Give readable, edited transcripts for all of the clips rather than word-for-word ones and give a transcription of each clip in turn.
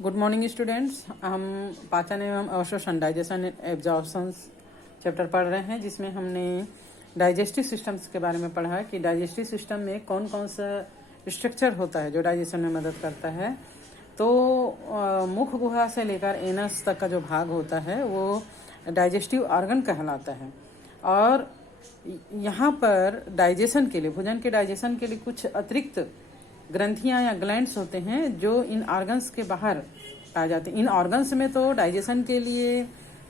Good morning students. हम पाचन एवं अवशोषण डाइजेशन एब्जॉर्प्शन चैप्टर पढ़ रहे हैं, जिसमें हमने डाइजेस्टिव सिस्टम्स के बारे में पढ़ा कि डाइजेस्टिव सिस्टम में कौन कौन सा स्ट्रक्चर होता है जो डाइजेशन में मदद करता है। तो मुख गुहा से लेकर एनस तक का जो भाग होता है वो डाइजेस्टिव ऑर्गन कहलाता है। और यहाँ पर डाइजेशन के लिए, भोजन के डाइजेशन के लिए कुछ अतिरिक्त ग्रंथियां या ग्लैंड्स होते हैं जो इन ऑर्गन्स के बाहर पाए जाते हैं। इन ऑर्गन्स में तो डाइजेशन के लिए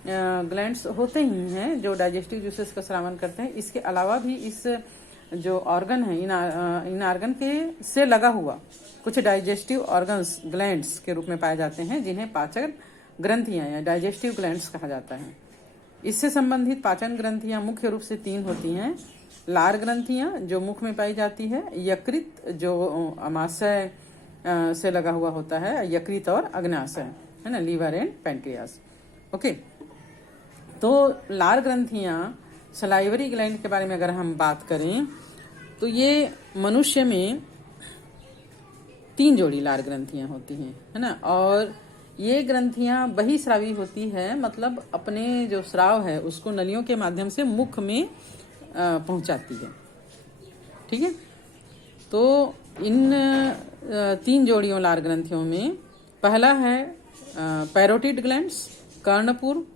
ग्लैंड्स होते ही हैं जो डाइजेस्टिव जूसेस का स्रावन करते हैं। इसके अलावा भी इस जो ऑर्गन है इन ऑर्गन के से लगा हुआ कुछ डाइजेस्टिव ऑर्गन्स ग्लैंड्स के रूप में पाए जाते हैं, जिन्हें पाचन ग्रंथियां या डाइजेस्टिव ग्लैंड्स कहा जाता है। इससे संबंधित पाचन ग्रंथियां मुख्य रूप से 3 होती हैं। लार ग्रंथियां जो मुख में पाई जाती है, यकृत जो अमाशय से लगा हुआ होता है, यकृत और अग्न्याशय है ना, लीवर एंड पैंक्रियास। ओके, तो लार ग्रंथियां सलाइवरी ग्लैंड के बारे में अगर हम बात करें तो ये मनुष्य में 3 जोड़ी लार ग्रंथियां होती हैं, है ना। और ये ग्रंथियां बहिस्रावी होती है, मतलब अपने जो स्राव है उसको नलियों के माध्यम से मुख में पहुंचाती है। ठीक है, तो इन 3 जोड़ियों लार ग्रंथियों में पहला है पैरोटिड ग्लैंड्स, कर्णपुर।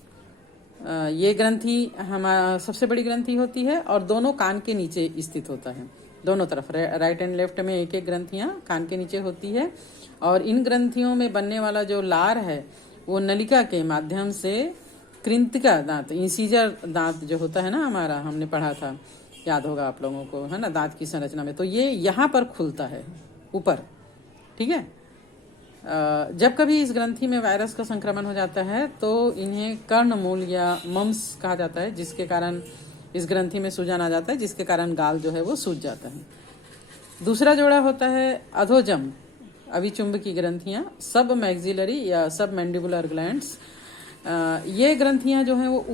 ये ग्रंथि हमारा सबसे बड़ी ग्रंथि होती है और दोनों कान के नीचे स्थित होता है। दोनों तरफ राइट एंड लेफ्ट में एक एक ग्रंथियां कान के नीचे होती है। और इन ग्रंथियों में बनने वाला जो लार है वो नलिका के माध्यम से कृंतिका दांत, इंसीजर दांत जो होता है ना हमारा, हमने पढ़ा था, याद होगा आप लोगों को, है ना, दांत की संरचना में, तो ये यहाँ पर खुलता है ऊपर। ठीक है, जब कभी इस ग्रंथि में वायरस का संक्रमण हो जाता है तो इन्हें कर्णमूल या मम्स कहा जाता है, जिसके कारण इस ग्रंथि में सूजन आ जाता है, जिसके कारण गाल जो है वो सूज जाता है। दूसरा जोड़ा होता है अधोजम अभिचुंबकी ग्रंथियां, सब मैक्सिलरी या सब मैंडिबुलर ग्लैंड्स। ये ग्रंथियां जो हैं वो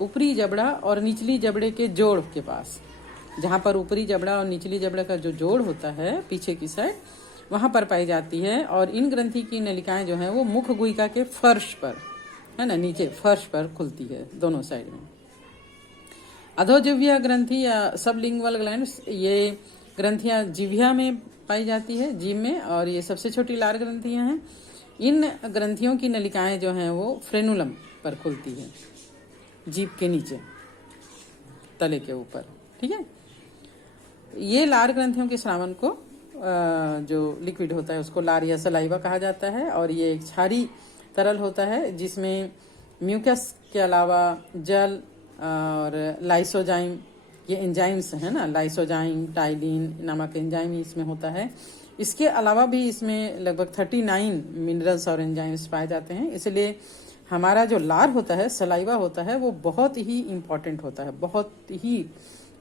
ऊपरी जबड़ा और निचली जबड़े के जोड़ के पास, जहां पर ऊपरी जबड़ा और निचली जबड़े का जो जोड़ होता है पीछे की साइड, वहां पर पाई जाती है। और इन ग्रंथि की नलिकाएं जो हैं वो मुख गुहिका के फर्श पर, है ना, नीचे फर्श पर खुलती है दोनों साइड में। अधोजिह्वा ग्रंथि या सबलिंगुअल ग्लैंड्स, ये ग्रंथियां जिह्वा में पाई जाती है, जीभ में, और ये सबसे छोटी लार ग्रंथियां हैं। इन ग्रंथियों की नलिकाएं जो हैं वो फ्रेनुलम पर खुलती है, जीभ के नीचे तले के ऊपर। ठीक है, ये लार ग्रंथियों के स्रावन को जो लिक्विड होता है उसको लार या सलाइवा कहा जाता है। और ये एक क्षारी तरल होता है जिसमें म्यूकस के अलावा जल और लाइसोजाइम, ये एंजाइम्स है ना, लाइसोजाइम, टाइलिन नामक एंजाइम इसमें होता है। इसके अलावा भी इसमें लगभग 39 मिनरल्स और एंजाइम्स पाए जाते हैं। इसलिए हमारा जो लार होता है, सलाइवा होता है, वो बहुत ही इम्पोर्टेंट होता है, बहुत ही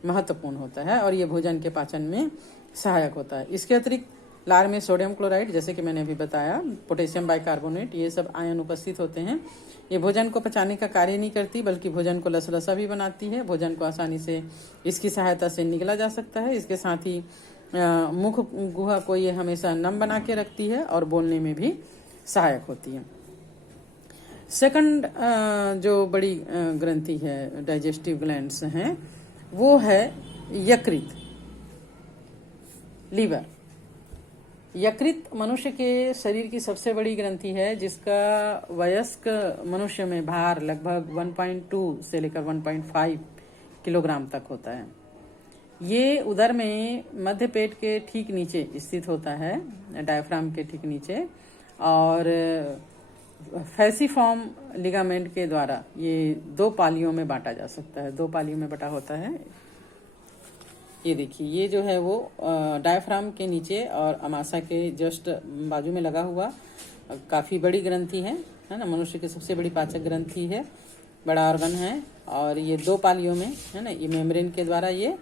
महत्वपूर्ण होता है, और ये भोजन के पाचन में सहायक होता है। इसके अतिरिक्त लार में सोडियम क्लोराइड, जैसे कि मैंने अभी बताया, पोटेशियम बाइकार्बोनेट, ये सब आयन उपस्थित होते हैं। ये भोजन को पचाने का कार्य नहीं करती, बल्कि भोजन को लसलसा भी बनाती है। भोजन को आसानी से इसकी सहायता से निगला जा सकता है। इसके साथ ही मुख गुहा को ये हमेशा नम बना के रखती है और बोलने में भी सहायक होती है। सेकंड जो बड़ी ग्रंथि है डाइजेस्टिव ग्लैंड्स हैं वो है यकृत, लीवर। यकृत मनुष्य के शरीर की सबसे बड़ी ग्रंथि है, जिसका वयस्क मनुष्य में भार लगभग 1.2 से लेकर 1.5 किलोग्राम तक होता है। ये उदर में मध्य पेट के ठीक नीचे स्थित होता है, डायफ्राम के ठीक नीचे, और फैसिफॉर्म लिगामेंट के द्वारा ये 2 पालियों में बांटा जा सकता है, 2 पालियों में बटा होता है। ये देखिए, ये जो है वो डायफ्राम के नीचे और अमाशय के जस्ट बाजू में लगा हुआ काफी बड़ी ग्रंथि है ना, मनुष्य की सबसे बड़ी पाचक ग्रंथि है, बड़ा ऑर्गन है। और ये 2 पालियों में, है ना, ये मेम्ब्रेन के द्वारा ये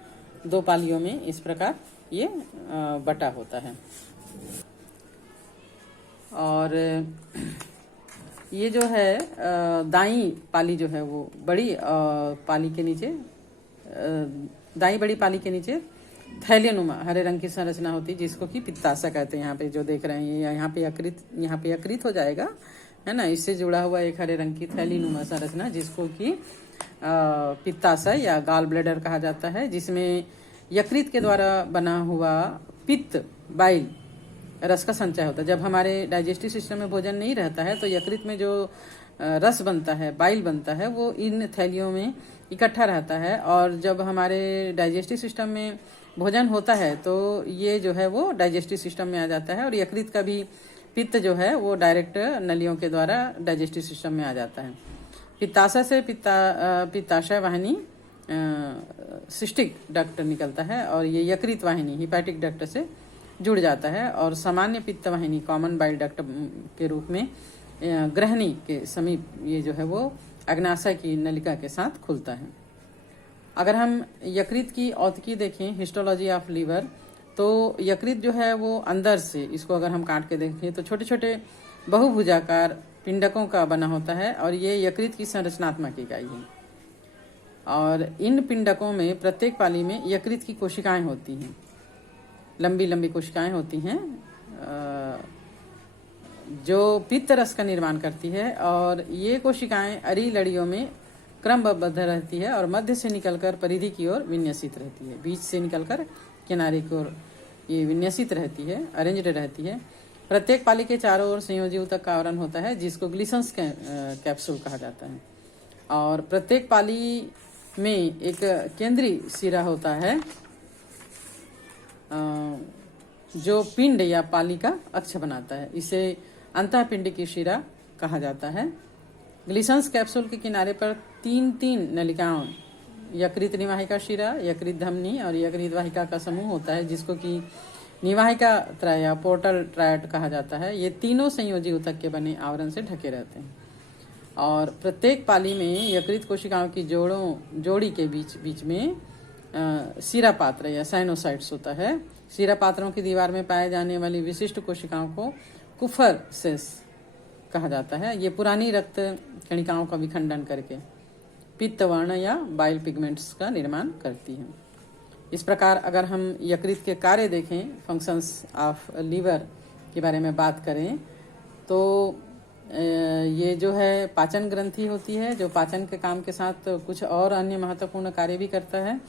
2 पालियों में इस प्रकार ये बटा होता है। और ये जो है दाई पाली जो है वो बड़ी पाली के नीचे, दाई बड़ी पाली के नीचे थैलीनुमा हरे रंग की संरचना होती है, जिसको कि पित्ताशय कहते हैं। यहाँ पे जो देख रहे हैं यहाँ पे यकृत हो जाएगा, है ना। इससे जुड़ा हुआ एक हरे रंग की थैलीनुमा संरचना, जिसको कि पित्ताशय या गॉल ब्लैडर कहा जाता है, जिसमें यकृत के द्वारा बना हुआ पित्त बाइल रस का संचय होता है। जब हमारे डाइजेस्टिव सिस्टम में भोजन नहीं रहता है तो यकृत में जो रस बनता है, बाइल बनता है, वो इन थैलियों में इकट्ठा रहता है। और जब हमारे डाइजेस्टिव सिस्टम में भोजन होता है तो ये जो है वो डाइजेस्टिव सिस्टम में आ जाता है, और यकृत का भी पित्त जो है वो डायरेक्ट नलियों के द्वारा डाइजेस्टिव सिस्टम में आ जाता है। पित्ताशय से पित्ताशय वाहिनी सिस्टिक डक्ट निकलता है, और ये यकृत वाहिनी हिपैटिक डक्ट से जुड़ जाता है, और सामान्य पित्त वाहिनी कॉमन बाइल डक्ट के रूप में ग्रहणी के समीप ये जो है वो अग्नाशय की नलिका के साथ खुलता है। अगर हम यकृत की औतकी देखें, हिस्टोलॉजी ऑफ लीवर, तो यकृत जो है वो अंदर से, इसको अगर हम काट के देखें तो छोटे छोटे बहुभुजाकार पिंडकों का बना होता है, और ये यकृत की संरचनात्मक इकाई है। और इन पिंडकों में प्रत्येक पाली में यकृत की कोशिकाएं होती हैं, लंबी लंबी कोशिकाएं होती हैं जो पित्त रस का निर्माण करती है, और ये कोशिकाएं अरी लड़ियों में क्रमबद्ध रहती है और मध्य से निकलकर परिधि की ओर विन्यसित रहती है। बीच से निकलकर किनारे की ओर ये विन्यसित रहती है, अरेंज्ड रहती है। प्रत्येक पाली के चारों ओर संयोजी ऊतक का आवरण होता है, जिसको ग्लिसन्स कैप्सूल कहा जाता है। और प्रत्येक पाली में एक केंद्रीय सिरा होता है जो पिंड या पाली का अक्ष बनाता है। इसे अंतःपिंड की शिरा कहा जाता है। ग्लिसन्स कैप्सूल के किनारे पर तीन नलिकाओं, यकृत निवाहिका शिरा, यकृत धमनी और यकृत वाहिका का समूह होता है, जिसको कि निवाहिका त्रय या पोर्टल ट्रायड कहा जाता है। ये तीनों संयोजी ऊतक के बने आवरण से ढके रहते हैं। और प्रत्येक पाली में यकृत कोशिकाओं की जोड़ी के बीच में सिरा पात्र या साइनोसाइट्स होता है। सिरा पात्रों की दीवार में पाए जाने वाली विशिष्ट कोशिकाओं को कुफर सेस कहा जाता है। ये पुरानी रक्त कणिकाओं का विखंडन करके पित्त वर्ण या बाइल पिगमेंट्स का निर्माण करती हैं। इस प्रकार अगर हम यकृत के कार्य देखें, फंक्शंस ऑफ लीवर के बारे में बात करें, तो ये जो है पाचन ग्रंथि होती है, जो पाचन के काम के साथ कुछ और अन्य महत्वपूर्ण कार्य भी करता है।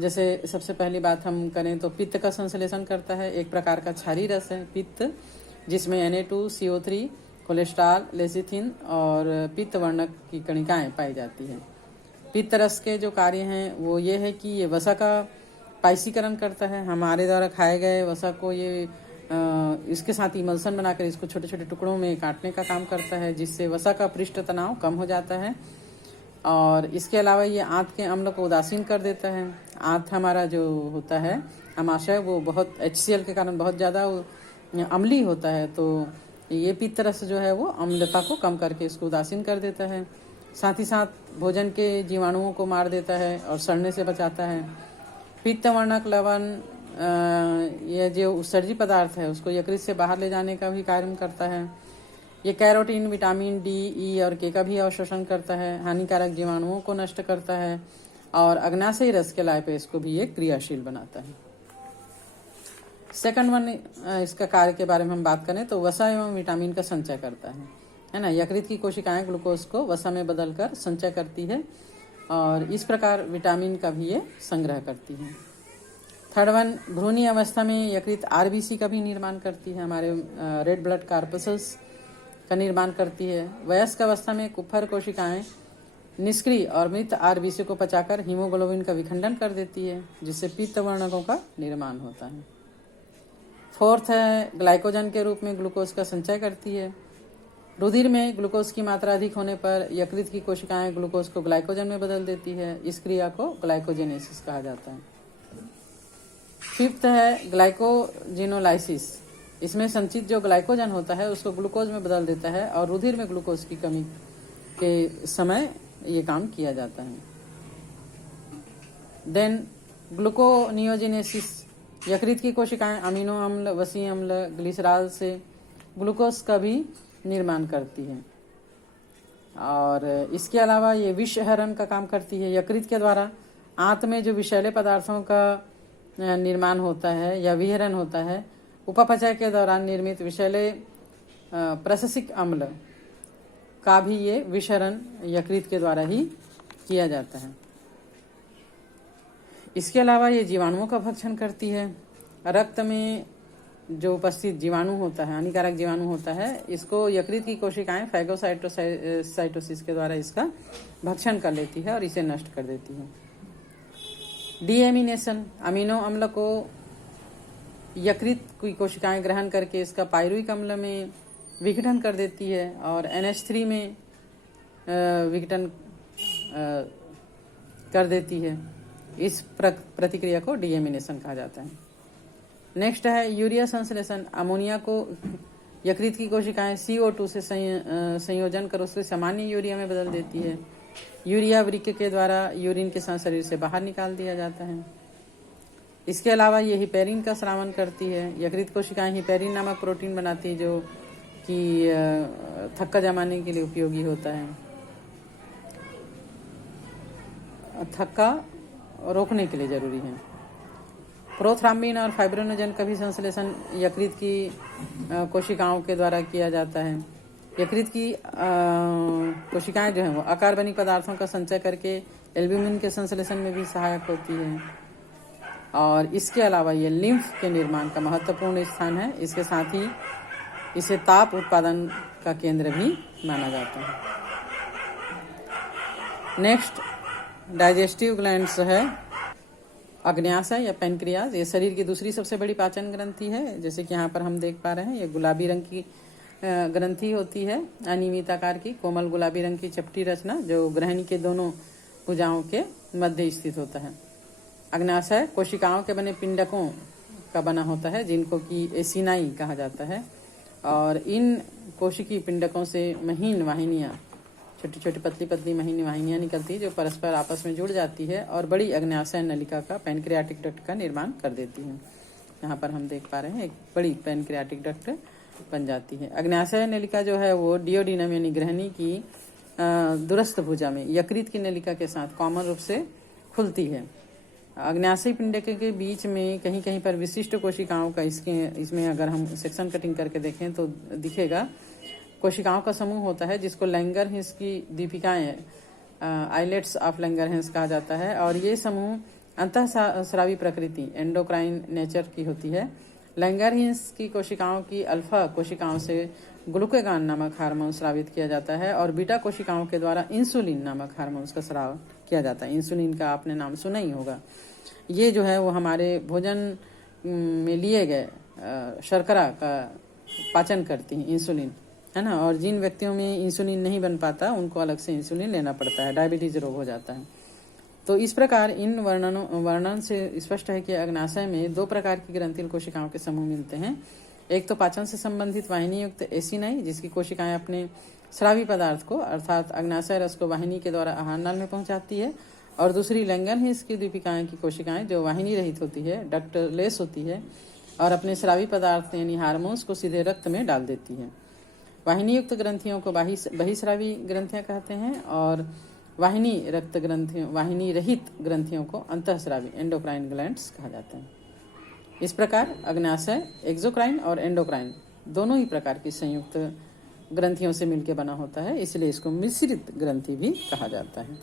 जैसे सबसे पहली बात हम करें तो पित्त का संश्लेषण करता है। एक प्रकार का क्षारीय रस है पित्त, जिसमें Na2CO3, कोलेस्ट्रॉल, लेसिथिन और पित्त वर्णक की कणिकाएं पाई जाती हैं। पित्त रस के जो कार्य हैं वो ये है कि ये वसा का पाइसीकरण करता है। हमारे द्वारा खाए गए वसा को ये इसके साथ इमल्सन बनाकर इसको छोटे छोटे टुकड़ों में काटने का काम करता है, जिससे वसा का पृष्ठ तनाव कम हो जाता है। और इसके अलावा ये आंत के अम्ल को उदासीन कर देता है। आंत हमारा जो होता है अमाशय, वो बहुत HCl के कारण बहुत ज़्यादा अम्लीय होता है, तो ये पित्त रस जो है वो अम्लता को कम करके इसको उदासीन कर देता है। साथ ही साथ भोजन के जीवाणुओं को मार देता है और सड़ने से बचाता है। पित्त वर्णक लवण ये जो उत्सर्जी पदार्थ है उसको यकृत से बाहर ले जाने का भी कार्य करता है। ये कैरोटीन, विटामिन D, E और K का भी अवशोषण करता है, हानिकारक जीवाणुओं को नष्ट करता है, और अग्नाशयी रस के लायपे इसको भी एक क्रियाशील बनाता है। सेकंड वन, इसका कार्य के बारे में हम बात करें तो वसा एवं विटामिन का संचय करता है ना। यकृत की कोशिकाएं ग्लूकोज को वसा में बदलकर संचय करती है, और इस प्रकार विटामिन का भी ये संग्रह करती है। थर्ड वन, भ्रूणीय अवस्था में यकृत RBC का भी निर्माण करती है, हमारे रेड ब्लड कॉर्पसल्स का निर्माण करती है। वयस्क अवस्था में कुफर कोशिकाएं निष्क्रिय और मृत RBC को पचाकर हीमोग्लोबिन का विखंडन कर देती है, जिससे पित्त वर्णकों का निर्माण होता है। फोर्थ है, ग्लाइकोजन के रूप में ग्लूकोज का संचय करती है। रुधिर में ग्लूकोज की मात्रा अधिक होने पर यकृत की कोशिकाएं ग्लूकोज को ग्लाइकोजन में बदल देती है। इस क्रिया को ग्लाइकोजेनेसिस कहा जाता है। फिफ्थ है ग्लाइकोजिनोलाइसिस। इसमें संचित जो ग्लाइकोजन होता है उसको ग्लूकोज में बदल देता है, और रुधिर में ग्लूकोज की कमी के समय ये काम किया जाता है। देन ग्लूकोनियोजिनेसिस, यकृत की कोशिकाएं अमीनो अम्ल, वसी अम्ल, ग्लिसरॉल से ग्लूकोज का भी निर्माण करती है। और इसके अलावा ये विषहरण का काम करती है। यकृत के द्वारा आंत में जो विषैले पदार्थों का निर्माण होता है या विहरण होता है, उपापचय के दौरान निर्मित विषैले प्रशसिक अम्ल का भी ये विषरण यकृत के द्वारा ही किया जाता है। इसके अलावा ये जीवाणुओं का भक्षण करती है। रक्त में जो उपस्थित जीवाणु होता है, हानिकारक जीवाणु होता है, इसको यकृत की कोशिकाएं फैगोसाइटोसिस के द्वारा इसका भक्षण कर लेती है और इसे नष्ट कर देती है। डीएमिनेशन, अमीनो अम्ल को यकृत की कोशिकाएं ग्रहण करके इसका पायरुविक अम्ल में विघटन कर देती है और NH3 में विघटन कर देती है। इस प्रतिक्रिया को डीएमिनेशन कहा जाता है। नेक्स्ट है यूरिया संश्लेषण। अमोनिया को यकृत की कोशिकाएं CO2 से संयोजन कर उसको सामान्य यूरिया में बदल देती है। यूरिया वृक्क के द्वारा यूरिन के साथ शरीर से बाहर निकाल दिया जाता है। इसके अलावा ये हिपेरिन का स्रावन करती है। यकृत कोशिकाएं हिपेरिन नामक प्रोटीन बनाती है जो कि थक्का जमाने के लिए उपयोगी होता है, थक्का रोकने के लिए जरूरी है। प्रोथ्राम्बिन और फाइब्रिनोजन का भी संश्लेषण यकृत की कोशिकाओं के द्वारा किया जाता है। यकृत की कोशिकाएं जो हैं वो अकार्बनिक पदार्थों का संचय करके एल्ब्यूमिन के संश्लेषण में भी सहायक होती है और इसके अलावा ये लिम्फ के निर्माण का महत्वपूर्ण स्थान है। इसके साथ ही इसे ताप उत्पादन का केंद्र भी माना जाता है। नेक्स्ट डाइजेस्टिव ग्लैंड्स है अग्न्याशय या पैनक्रियाज। ये शरीर की दूसरी सबसे बड़ी पाचन ग्रंथि है। जैसे कि यहाँ पर हम देख पा रहे हैं, ये गुलाबी रंग की ग्रंथि होती है, अनियमित आकार की कोमल गुलाबी रंग की चपटी रचना जो ग्रहणी के दोनों भुजाओं के मध्य स्थित होता है। अग्न्याशय कोशिकाओं के बने पिंडकों का बना होता है जिनको कि एसिनाई कहा जाता है और इन कोशिकीय पिंडकों से महीन वाहिनियां, छोटी छोटी पतली पतली महीन वाहिनियां निकलती है जो परस्पर आपस में जुड़ जाती है और बड़ी अग्न्याशय नलिका का पैनक्रियाटिक डक्ट का निर्माण कर देती है। यहाँ पर हम देख पा रहे हैं एक बड़ी पैनक्रियाटिक डक्ट बन जाती है। अग्न्याशय नलिका जो है वो डियोडिनम यानी ग्रहणी की दूरस्थ भुजा में यकृत की नलिका के साथ कॉमन रूप से खुलती है। अग्न्याशय पिंडक के बीच में कहीं कहीं पर विशिष्ट कोशिकाओं का इसमें अगर हम सेक्शन कटिंग करके देखें तो दिखेगा कोशिकाओं का समूह होता है जिसको लैंगरहिंस की दीपिकाएं आइलेट्स ऑफ लैंगरहिंस कहा जाता है और ये समूह अंतःस्रावी प्रकृति एंडोक्राइन नेचर की होती है। लैंगरहिंस की कोशिकाओं की अल्फा कोशिकाओं से ग्लूकागॉन नामक हार्मोन स्रावित किया जाता है और बीटा कोशिकाओं के द्वारा इंसुलिन नामक हार्मोन का स्राव किया जाता है। इंसुलिन का आपने नाम सुना ही होगा। ये जो है वो हमारे भोजन में लिए गए शर्करा का पाचन करती है, इंसुलिन है ना। और जिन व्यक्तियों में इंसुलिन नहीं बन पाता उनको अलग से इंसुलिन लेना पड़ता है, डायबिटीज रोग हो जाता है। तो इस प्रकार इन वर्णन से स्पष्ट है कि अग्न्याशय में दो प्रकार की ग्रंथिल कोशिकाओं के समूह मिलते हैं। एक तो पाचन से संबंधित वाहिनी युक्त एसिनाई जिसकी कोशिकाएं अपने स्रावी पदार्थ को अर्थात अग्न्याशय रस को वाहिनी के द्वारा आहार नाल में पहुंचाती है और दूसरी लैंगरहिंस की दीपिकाएं की कोशिकाएं जो वाहिनी रहित होती है, डक्टलेस होती है और अपने स्रावी पदार्थ यानी हार्मोन्स को सीधे रक्त में डाल देती है। वाहिनी युक्त ग्रंथियों को बहिस्रावी ग्रंथियां कहते हैं और वाहिनी रहित ग्रंथियों को अंतःस्रावी एंडोक्राइन ग्लैंड्स कहा जाता है। इस प्रकार अग्न्याशय एक्सोक्राइन और एंडोक्राइन दोनों ही प्रकार की संयुक्त ग्रंथियों से मिलकर बना होता है, इसलिए इसको मिश्रित ग्रंथि भी कहा जाता है।